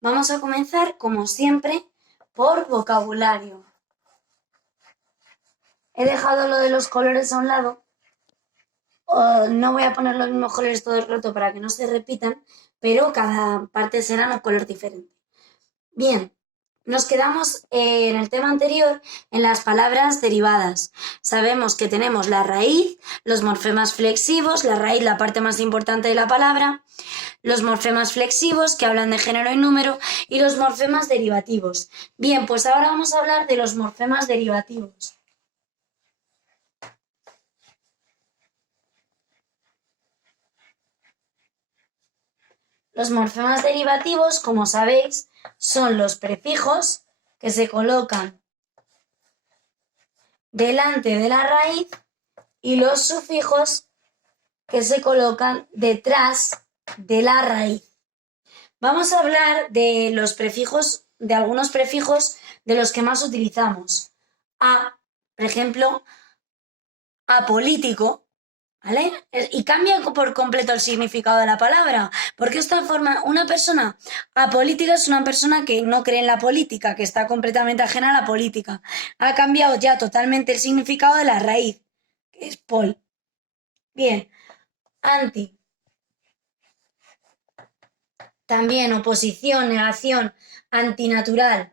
Vamos a comenzar, como siempre, por vocabulario. He dejado lo de los colores a un lado. No voy a poner los mismos colores todo el rato para que no se repitan, pero cada parte será un color diferente. Bien, nos quedamos en el tema anterior en las palabras derivadas. Sabemos que tenemos la raíz, los morfemas flexivos, la raíz, la parte más importante de la palabra, los morfemas flexivos, que hablan de género y número, y los morfemas derivativos. Bien, pues ahora vamos a hablar de los morfemas derivativos. Los morfemas derivativos, como sabéis, son los prefijos que se colocan delante de la raíz y los sufijos que se colocan detrás de la raíz. Vamos a hablar de los prefijos, de algunos prefijos de los que más utilizamos. Por ejemplo, apolítico, ¿vale? Y cambia por completo el significado de la palabra, porque esta forma, una persona apolítica es una persona que no cree en la política, que está completamente ajena a la política. Ha cambiado ya totalmente el significado de la raíz, que es pol. Bien, anti. También oposición, negación, antinatural.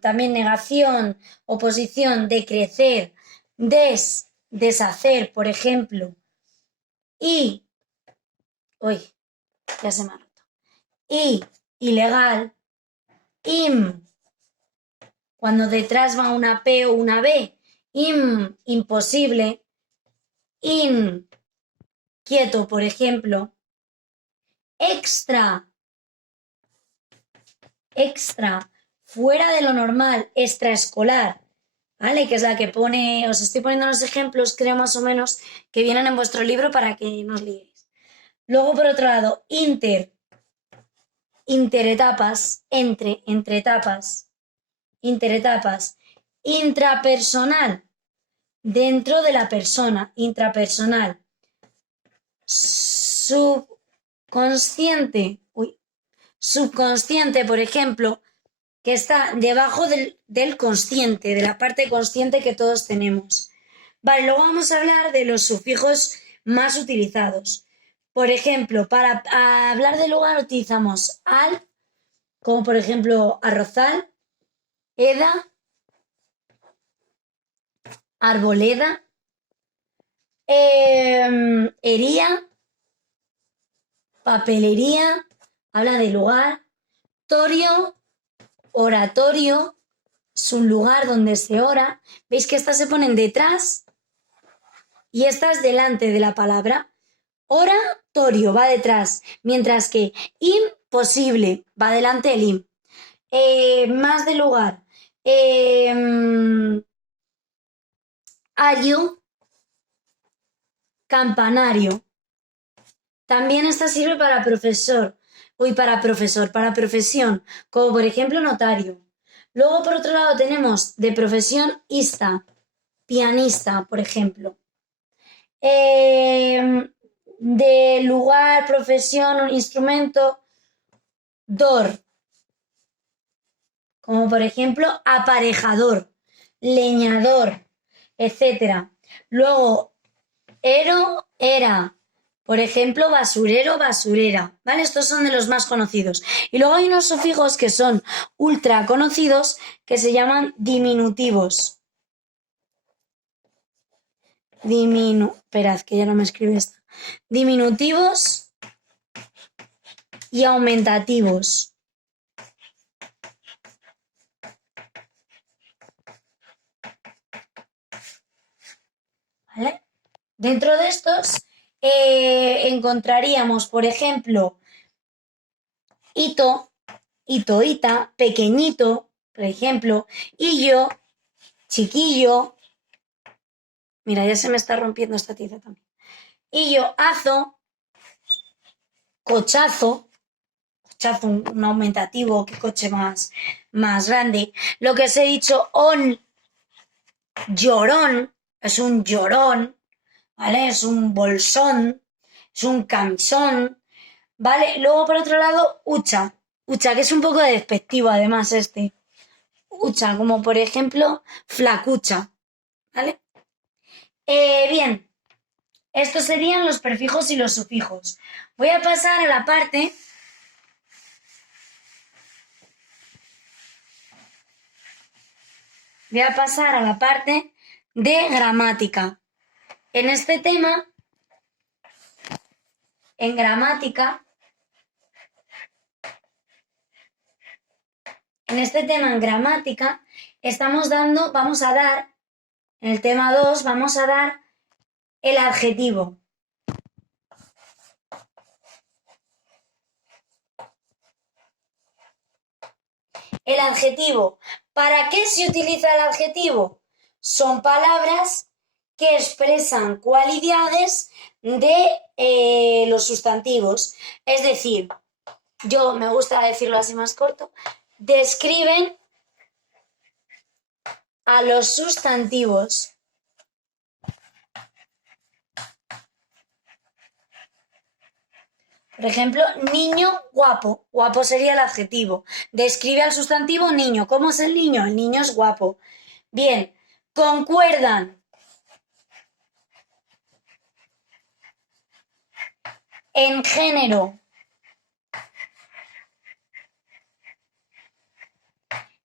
También negación, oposición, decrecer, deshacer, por ejemplo. Ya se me ha roto. Ilegal. Cuando detrás va una P o una B. Imposible. Quieto, por ejemplo. Extra, fuera de lo normal, extraescolar, ¿vale? Que es la que pone, os estoy poniendo los ejemplos, creo más o menos, que vienen en vuestro libro para que no os liéis. Luego, por otro lado, interetapas, entre etapas, intrapersonal, dentro de la persona, intrapersonal, subconsciente, por ejemplo, que está debajo del consciente, de la parte consciente que todos tenemos. Vale, luego vamos a hablar de los sufijos más utilizados. Por ejemplo, para hablar de lugar utilizamos al, como por ejemplo arrozal, eda, arboleda, hería, papelería, habla de lugar, torio, oratorio, es un lugar donde se ora. ¿Veis que estas se ponen detrás y estas delante de la palabra? Oratorio va detrás, mientras que imposible va delante el im. Más de lugar. Ario, campanario. También esta sirve para para profesión, como por ejemplo notario. Luego, por otro lado, tenemos de profesión ista, pianista, por ejemplo. De lugar, profesión, un instrumento, dor, como por ejemplo aparejador, leñador, etc. Luego, era, por ejemplo, basurero, basurera, ¿vale? Estos son de los más conocidos. Y luego hay unos sufijos que son ultra conocidos que se llaman diminutivos. Esperad, que ya no me escribe esto. Diminutivos y aumentativos. ¿Vale? Dentro de estos encontraríamos, por ejemplo, hito, ita, pequeñito, por ejemplo, hillo, chiquillo. Mira, ya se me está rompiendo esta tiza también. Hillo, azo, cochazo, un aumentativo, que coche más grande. Lo que os he dicho, llorón, es un llorón, ¿vale? Es un bolsón. es un camisón, ¿vale? Luego, por otro lado, hucha. Hucha, que es un poco despectivo, además, este. Hucha, como por ejemplo, flacucha, ¿vale? Bien, estos serían los prefijos y los sufijos. Voy a pasar a la parte de gramática. En este tema, en gramática, vamos a dar, en el tema 2, vamos a dar el adjetivo. El adjetivo. ¿Para qué se utiliza el adjetivo? Son palabras que expresan cualidades de los sustantivos. Es decir, yo me gusta decirlo así más corto, describen a los sustantivos. Por ejemplo, niño guapo. Guapo sería el adjetivo. Describe al sustantivo niño. ¿Cómo es el niño? El niño es guapo. Bien, concuerdan. En género.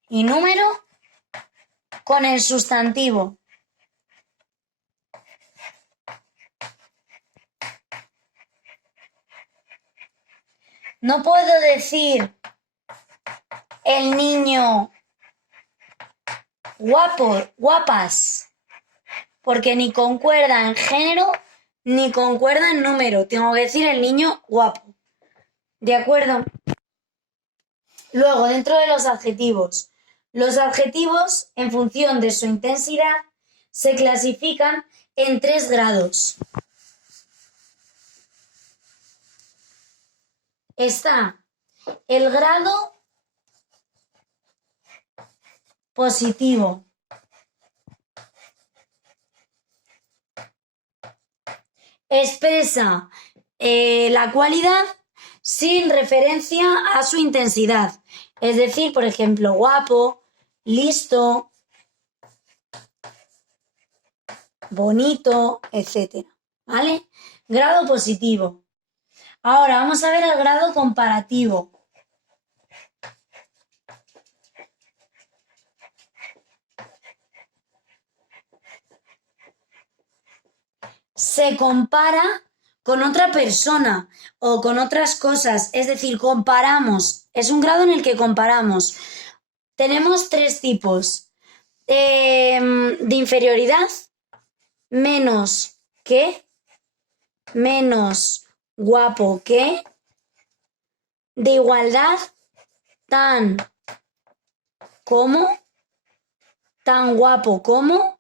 Y número con el sustantivo. No puedo decir el niño guapo, guapas, porque ni concuerda en género ni concuerda en número. Tengo que decir el niño guapo. ¿De acuerdo? Luego, dentro de los adjetivos, en función de su intensidad, se clasifican en 3 grados. Está el grado positivo. Expresa la cualidad sin referencia a su intensidad. Es decir, por ejemplo, guapo, listo, bonito, etc. ¿Vale? Grado positivo. Ahora vamos a ver el grado comparativo. Se compara con otra persona o con otras cosas, es decir, comparamos. Es un grado en el que comparamos. Tenemos 3 tipos de inferioridad, menos que, menos guapo que, de igualdad, tan como, tan guapo como,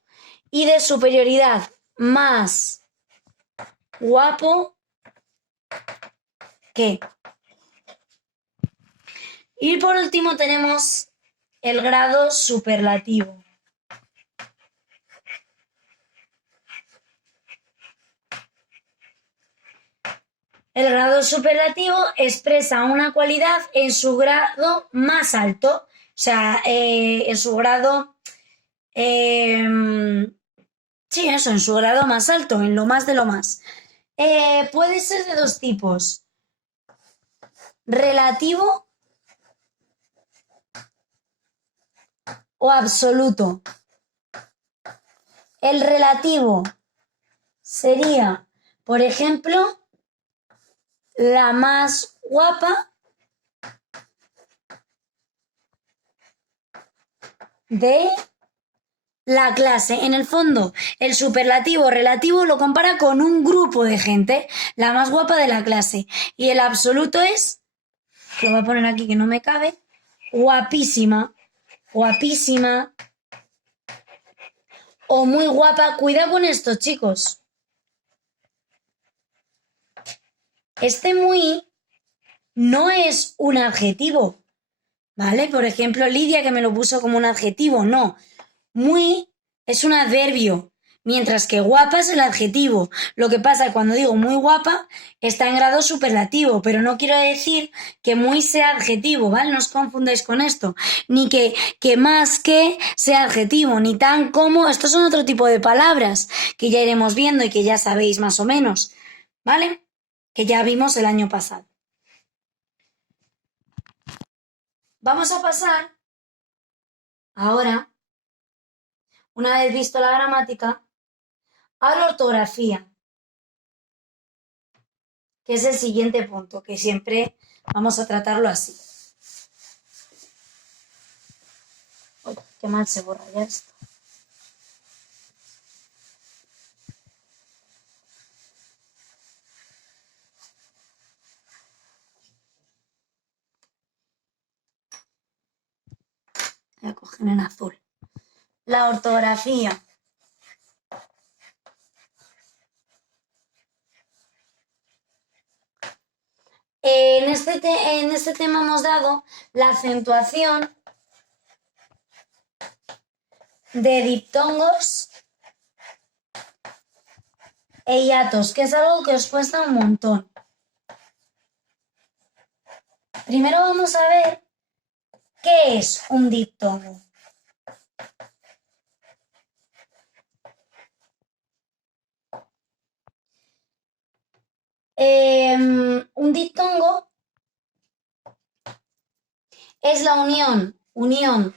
y de superioridad, más guapo que. Y por último tenemos el grado superlativo. El grado superlativo expresa una cualidad en su grado más alto, o sea, en su grado, en su grado más alto, en lo más de lo más. Puede ser de 2 tipos, relativo o absoluto. El relativo sería, por ejemplo, la más guapa de la clase. En el fondo, el superlativo relativo lo compara con un grupo de gente, la más guapa de la clase. Y el absoluto es, lo voy a poner aquí que no me cabe, guapísima, guapísima o muy guapa. Cuidado con esto, chicos. Este muy no es un adjetivo, ¿vale? Por ejemplo, Lidia, que me lo puso como un adjetivo, no. Muy es un adverbio Mientras que guapa es el adjetivo. Lo que pasa es que cuando digo muy guapa está en grado superlativo, pero no quiero decir que muy sea adjetivo, ¿vale? No os confundáis con esto. Ni que más que sea adjetivo, ni tan como. Estos son otro tipo de palabras que ya iremos viendo y que ya sabéis más o menos, ¿vale? Que ya vimos el año pasado. Vamos a pasar ahora, una vez visto la gramática, a la ortografía, que es el siguiente punto, que siempre vamos a tratarlo así. Uy, qué mal se borra ya esto. Voy a coger en azul. La ortografía. En este tema hemos dado la acentuación de diptongos e hiatos, que es algo que os cuesta un montón. Primero vamos a ver qué es un diptongo. Un diptongo es la unión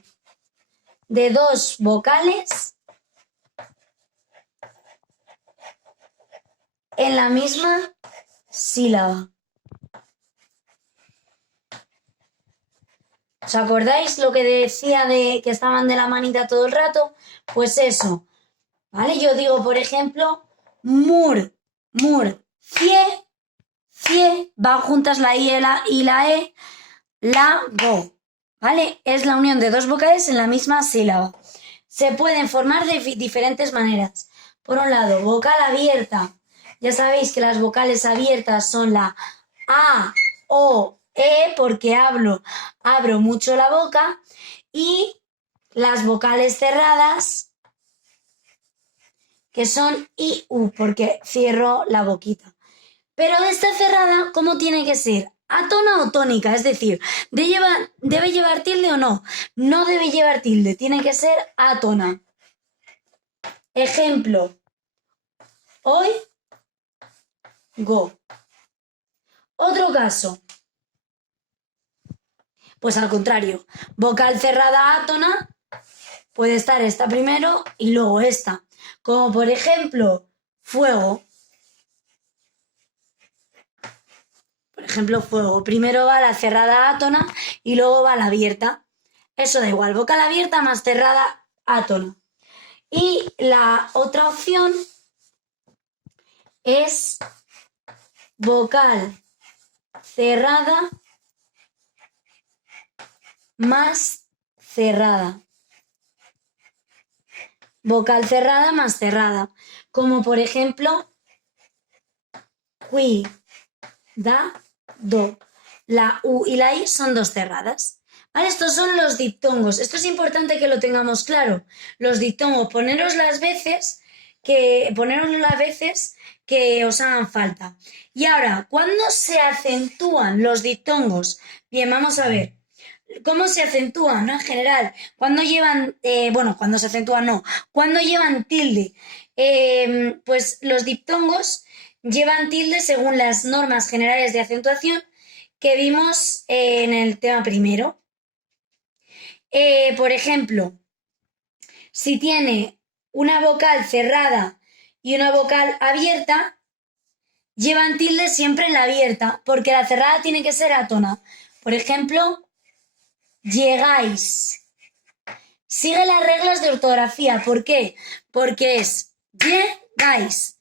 de dos vocales en la misma sílaba. ¿Os acordáis lo que decía de que estaban de la manita todo el rato? Pues eso, ¿vale? Yo digo, por ejemplo, mur, cie, van juntas la I y la E, go, ¿vale? Es la unión de dos vocales en la misma sílaba. Se pueden formar de diferentes maneras. Por un lado, vocal abierta. Ya sabéis que las vocales abiertas son la A, O, E, porque abro mucho la boca, y las vocales cerradas, que son I, U, porque cierro la boquita. Pero esta cerrada, ¿cómo tiene que ser? ¿Átona o tónica? Es decir, ¿debe llevar tilde o no? No debe llevar tilde, tiene que ser átona. Ejemplo, hoy, go. Otro caso, pues al contrario, vocal cerrada átona, puede estar esta primero y luego esta. Como por ejemplo, fuego. Por ejemplo, fuego. Primero va la cerrada átona y luego va la abierta. Eso da igual, vocal abierta más cerrada átona. Y la otra opción es vocal cerrada más cerrada. Vocal cerrada más cerrada. Como por ejemplo, do. La U y la I son dos cerradas. ¿Vale? Estos son los diptongos. Esto es importante que lo tengamos claro. Los diptongos, poneros las veces que os hagan falta. Y ahora, ¿cuándo se acentúan los diptongos? Bien, vamos a ver. ¿Cómo se acentúan, no? En general, cuando llevan, cuando se acentúan no, cuando llevan tilde. Pues los diptongos llevan tilde según las normas generales de acentuación que vimos en el tema primero. Por ejemplo, si tiene una vocal cerrada y una vocal abierta, llevan tilde siempre en la abierta, porque la cerrada tiene que ser átona. Por ejemplo, llegáis. Sigue las reglas de ortografía. ¿Por qué? Porque es llegáis.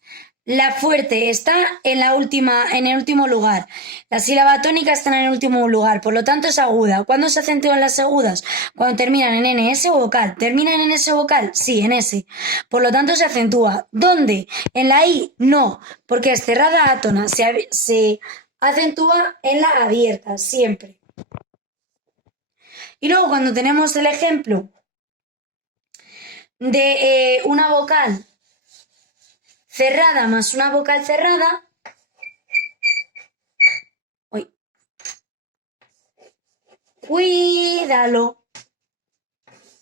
La fuerte está en el último lugar. La sílaba tónica está en el último lugar, por lo tanto es aguda. ¿Cuándo se acentúan las agudas? Cuando terminan en N, S o vocal. ¿Terminan en S vocal? Sí, en S. Por lo tanto se acentúa. ¿Dónde? ¿En la I? No, porque es cerrada átona. Se acentúa en la abierta, siempre. Y luego cuando tenemos el ejemplo de una vocal cerrada más una vocal cerrada. Uy. Cuídalo.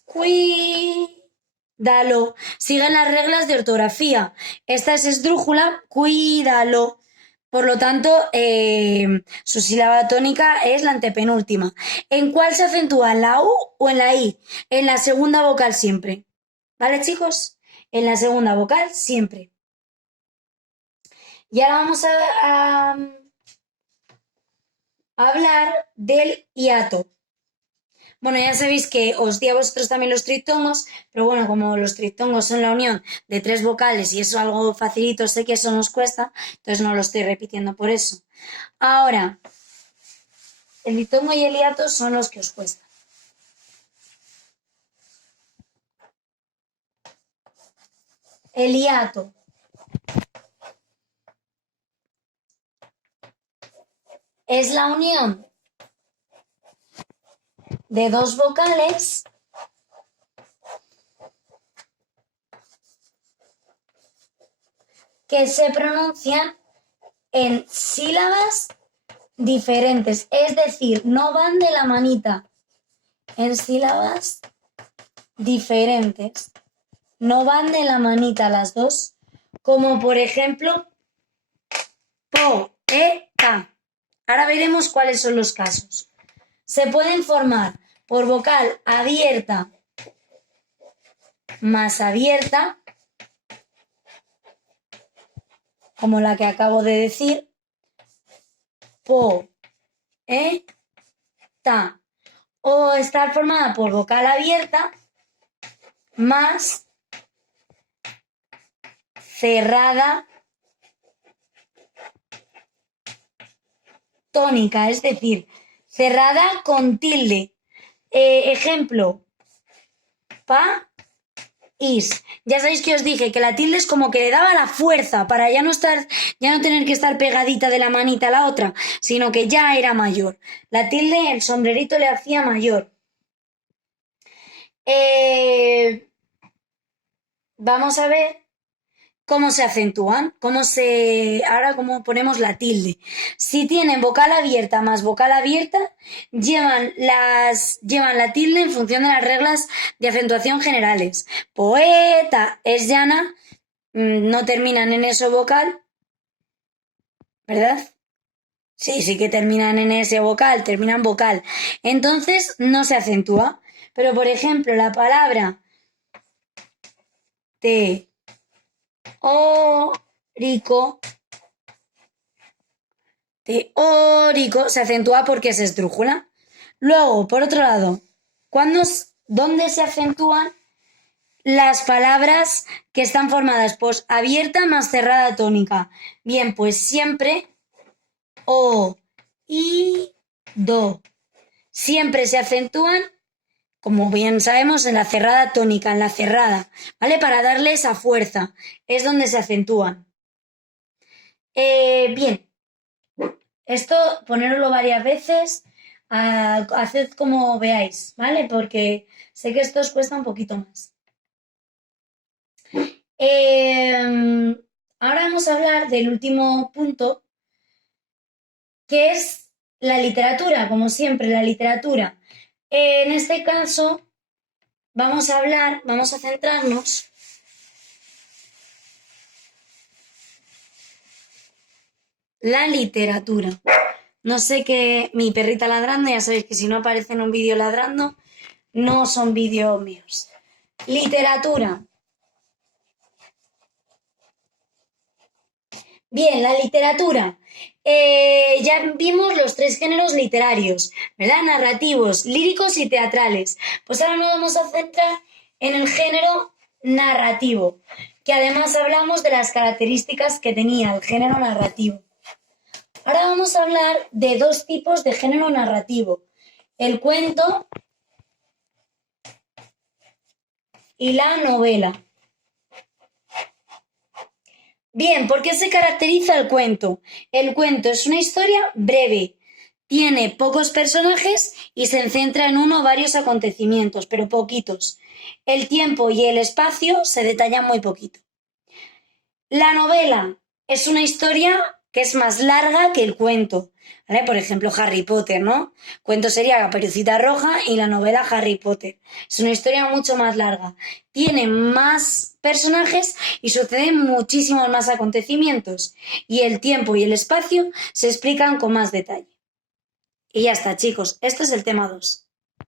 Cuídalo. Siguen las reglas de ortografía. Esta es esdrújula, cuídalo. Por lo tanto, su sílaba tónica es la antepenúltima. ¿En cuál se acentúa? ¿En la U o en la I? En la segunda vocal siempre. ¿Vale, chicos? En la segunda vocal siempre. Y ahora vamos a hablar del hiato. Bueno, ya sabéis que os di a vosotros también los triptongos, pero bueno, como los triptongos son la unión de tres vocales y eso es algo facilito, sé que eso nos cuesta, entonces no lo estoy repitiendo por eso. Ahora, el diptongo y el hiato son los que os cuestan. El hiato. Es la unión de dos vocales que se pronuncian en sílabas diferentes, es decir, no van de la manita, en sílabas diferentes, no van de la manita las dos, como por ejemplo poeta. Ahora veremos cuáles son los casos. Se pueden formar por vocal abierta más abierta, como la que acabo de decir, ta, o estar formada por vocal abierta más cerrada tónica, es decir, cerrada con tilde. Ejemplo, is. Ya sabéis que os dije que la tilde es como que le daba la fuerza para ya no tener que estar pegadita de la manita a la otra, sino que ya era mayor. La tilde, el sombrerito le hacía mayor. Vamos a ver cómo se acentúan, ahora cómo ponemos la tilde. Si tienen vocal abierta más vocal abierta, llevan la tilde en función de las reglas de acentuación generales. Poeta es llana, no terminan en eso vocal, ¿verdad? Sí que terminan en ese vocal, terminan vocal. Entonces no se acentúa. Pero, por ejemplo, la palabra teórico se acentúa porque es esdrújula. Luego, por otro lado, ¿dónde se acentúan las palabras que están formadas por abierta más cerrada tónica? Bien, pues siempre o, i, do. Siempre se acentúan, como bien sabemos, en la cerrada tónica, en la cerrada, ¿vale? Para darle esa fuerza, es donde se acentúan. Bien, esto ponéroslo varias veces, haced como veáis, ¿vale? Porque sé que esto os cuesta un poquito más. Ahora vamos a hablar del último punto, que es la literatura, como siempre, la literatura. En este caso, vamos a centrarnos la literatura. No sé qué, mi perrita ladrando, ya sabéis que si no aparece en un vídeo ladrando, no son vídeos míos. Literatura. Bien, la literatura. Ya vimos los tres géneros literarios, ¿verdad? Narrativos, líricos y teatrales. Pues ahora nos vamos a centrar en el género narrativo, que además hablamos de las características que tenía el género narrativo. Ahora vamos a hablar de dos tipos de género narrativo, el cuento y la novela. Bien, ¿por qué se caracteriza el cuento? El cuento es una historia breve, tiene pocos personajes y se centra en uno o varios acontecimientos, pero poquitos. El tiempo y el espacio se detallan muy poquito. La novela es una historia que es más larga que el cuento, ¿vale? Por ejemplo, Harry Potter, ¿no? Cuento sería Caperucita Roja y la novela Harry Potter. Es una historia mucho más larga. Tiene más personajes y suceden muchísimos más acontecimientos. Y el tiempo y el espacio se explican con más detalle. Y ya está, chicos. Esto es el tema 2.